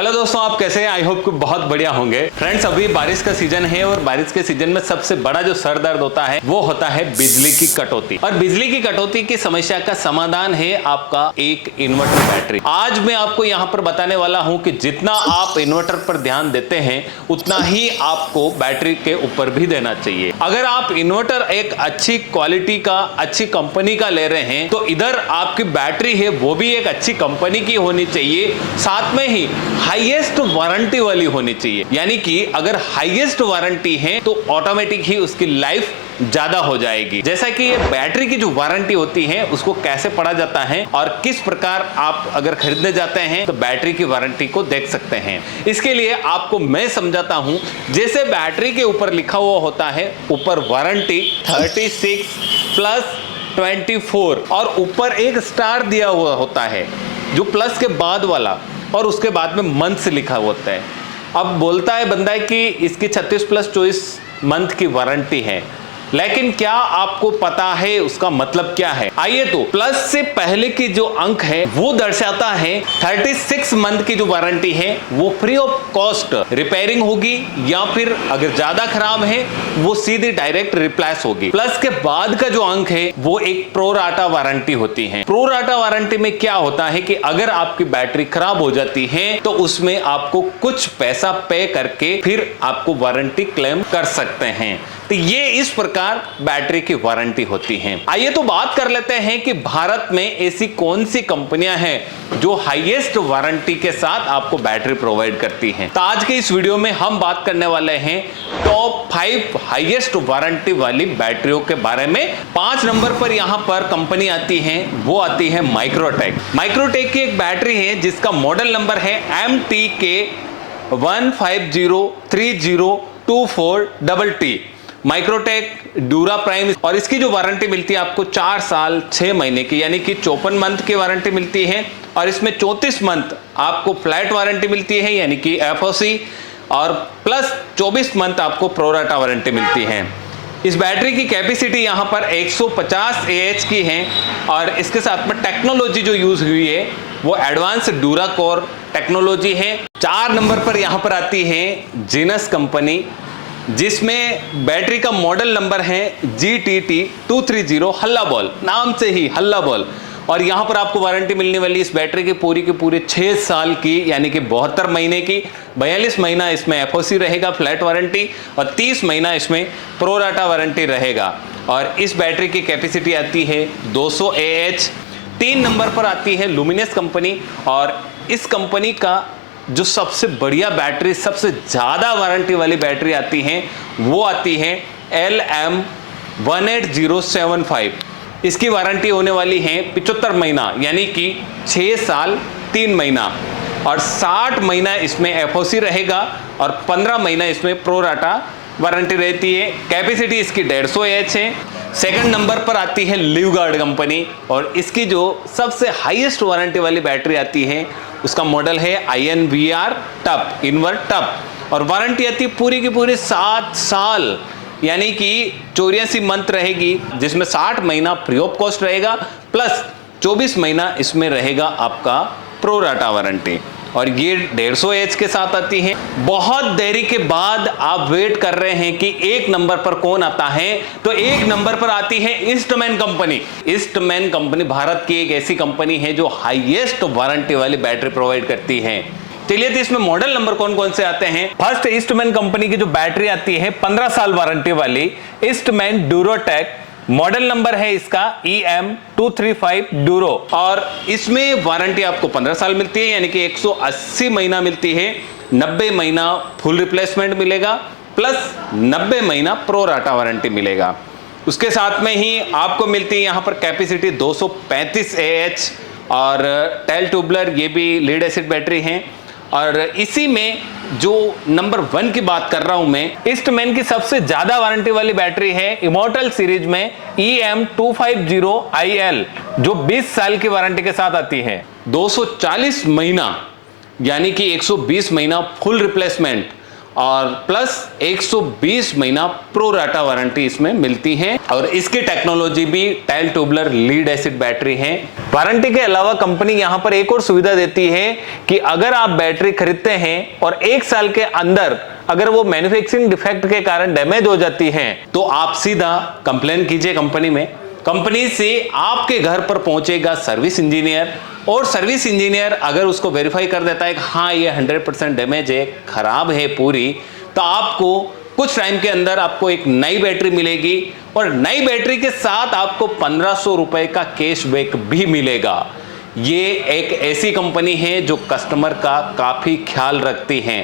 Hello दोस्तों, आप कैसे हैं? आई होप कि बहुत बढ़िया होंगे। फ्रेंड्स, अभी बारिश का सीजन है और बारिश के सीजन में सबसे बड़ा जो सर दर्द होता है वो होता है बिजली की कटौती। और बिजली की कटौती की समस्या का समाधान है आपका एक इन्वर्टर बैटरी। आज मैं आपको यहाँ पर बताने वाला हूँ कि जितना आप इन्वर्टर पर ध्यान देते हैं उतना ही आपको बैटरी के ऊपर भी देना चाहिए। अगर आप इन्वर्टर एक अच्छी क्वालिटी का, अच्छी कंपनी का ले रहे हैं तो इधर आपकी बैटरी है वो भी एक अच्छी कंपनी की होनी चाहिए, साथ में ही हाईएस्ट वारंटी वाली होनी चाहिए। यानी कि अगर हाईएस्ट वारंटी है तो ऑटोमेटिक ही उसकी लाइफ ज्यादा हो जाएगी। जैसा कि ये बैटरी की जो वारंटी होती है उसको कैसे पढ़ा जाता है और किस प्रकार आप अगर खरीदने जाते हैं तो बैटरी की वारंटी को देख सकते हैं, इसके लिए आपको मैं समझाता हूं। जैसे बैटरी के ऊपर लिखा हुआ होता है ऊपर वारंटी 36 प्लस 24 और ऊपर एक स्टार दिया हुआ होता है जो प्लस के बाद वाला, और उसके बाद में मंथ से लिखा होता है। अब बोलता है बंदा कि इसकी 36 प्लस 24 मंथ की वारंटी है, लेकिन क्या आपको पता है उसका मतलब क्या है? आइए तो प्लस से पहले की जो अंक है वो दर्शाता है 36 मंथ की जो वारंटी है वो फ्री ऑफ कॉस्ट रिपेयरिंग होगी, या फिर अगर ज्यादा खराब है वो सीधे डायरेक्ट रिप्लेस होगी। प्लस के बाद का जो अंक है वो एक प्रो राटा वारंटी होती है। प्रो राटा वारंटी में क्या होता है कि अगर आपकी बैटरी खराब हो जाती है तो उसमें आपको कुछ पैसा पे करके फिर आपको वारंटी क्लेम कर सकते हैं। तो ये इस प्रकार बैटरी की वारंटी होती है। आइए तो बात कर लेते हैं कि भारत में ऐसी कौन सी कंपनियां हैं जो हाईएस्ट वारंटी के साथ आपको बैटरी प्रोवाइड करती हैं। तो आज के इस वीडियो में हम बात करने वाले हैं टॉप 5 हाईएस्ट वारंटी वाली बैटरियों के बारे में। 5 नंबर पर यहां पर कंपनी आती है, वो आती है माइक्रोटेक। माइक्रोटेक की एक बैटरी है जिसका मॉडल नंबर है MTK 1503024TT Microtek dura prime. और इसकी जो वारंटी मिलती है आपको 4 साल 6 महीने की, यानी कि 54 मंथ की वारंटी मिलती है। और इसमें 34 मंथ आपको फ्लैट वारंटी मिलती है यानी कि FOC, और प्लस 24 मंथ आपको प्रोराटा वारंटी मिलती है। इस बैटरी की कैपेसिटी यहाँ पर 150 AH की है और इसके साथ में टेक्नोलॉजी जो यूज हुई है वो एडवांस ड्यूरा कोर टेक्नोलॉजी है। 4 नंबर पर यहाँ पर आती है जीनस कंपनी, जिसमें बैटरी का मॉडल नंबर है GTT 230 हल्ला बॉल, नाम से ही हल्ला बॉल। और यहां पर आपको वारंटी मिलने वाली इस बैटरी की पूरे 6 साल की, यानी कि 72 महीने की। 42 महीना इसमें FOC रहेगा फ्लैट वारंटी और 30 महीना इसमें प्रोराटा वारंटी रहेगा। और इस बैटरी की कैपेसिटी आती है 200 AH। 3 नंबर पर आती है लुमिनस कंपनी, और इस कंपनी का जो सबसे बढ़िया बैटरी, सबसे ज्यादा वारंटी वाली बैटरी आती है वो आती है LM18075। इसकी वारंटी होने वाली है 75 महीना, यानी कि 6 साल 3 महीना, और 60 महीना इसमें FOC रहेगा और 15 महीना इसमें प्रोराटा वारंटी रहती है। कैपेसिटी इसकी 150 AH है। सेकंड नंबर पर आती है लिवगार्ड कंपनी, और इसकी जो सबसे हाईएस्ट वारंटी वाली बैटरी आती है उसका मॉडल है INVR टप, इनवर्ट टप, और वारंटी आती है पूरी की पूरी 7 साल, यानी कि 84 मंथ रहेगी, जिसमें 60 महीना फ्री ऑफ कॉस्ट रहेगा प्लस 24 महीना इसमें रहेगा आपका प्रोराटा वारंटी, और ये 150 AH के साथ आती है। बहुत देरी के बाद आप वेट कर रहे हैं कि 1 नंबर पर कौन आता है, तो 1 नंबर पर आती है Eastman company. Eastman company Bharat की एक ऐसी कंपनी है जो हाईएस्ट वारंटी वाली बैटरी प्रोवाइड करती है। चलिए तो इसमें मॉडल नंबर कौन कौन से आते हैं। फर्स्ट, ईस्टमैन कंपनी की जो बैटरी आती है 15 साल वारंटी वाली ईस्टमैन ड्यूरोटेक, मॉडल नंबर है इसका EM235 ड्यूरो, और इसमें वारंटी आपको 15 साल मिलती है, यानी कि 180 महीना मिलती है। 90 महीना फुल रिप्लेसमेंट मिलेगा प्लस 90 महीना प्रोराटा वारंटी मिलेगा। उसके साथ में ही आपको मिलती है यहाँ पर कैपेसिटी 235 AH, और टेल ट्यूबलर, ये भी लीड एसिड बैटरी है। और इसी में जो नंबर 1 की बात कर रहा हूं मैं, ईस्टमैन की सबसे ज्यादा वारंटी वाली बैटरी है इमॉर्टल सीरीज में EM250IL, जो 20 साल की वारंटी के साथ आती है। 240 महीना यानी कि 120 महीना फुल रिप्लेसमेंट, और प्लस 120 महीना प्रो राटा वारंटी इसमें मिलती है। और इसकी टेक्नोलॉजी भी tile tubular lead acid battery है। वारंटी के अलावा कंपनी यहां पर एक और सुविधा देती है कि अगर आप बैटरी खरीदते हैं और 1 साल के अंदर अगर वो मैन्युफैक्चरिंग डिफेक्ट के कारण डैमेज हो जाती है तो आप सीधा कंप्लेन कीजिए कंपनी में। कंपनी से आपके घर पर पहुंचेगा सर्विस इंजीनियर, और सर्विस इंजीनियर अगर उसको वेरीफाई कर देता है कि हाँ ये 100% डैमेज है, खराब है पूरी, तो आपको कुछ टाइम के अंदर आपको एक नई बैटरी मिलेगी और नई बैटरी के साथ आपको 1500 रुपए का कैशबैक भी मिलेगा। ये एक ऐसी कंपनी है जो कस्टमर का काफी ख्याल रखती है।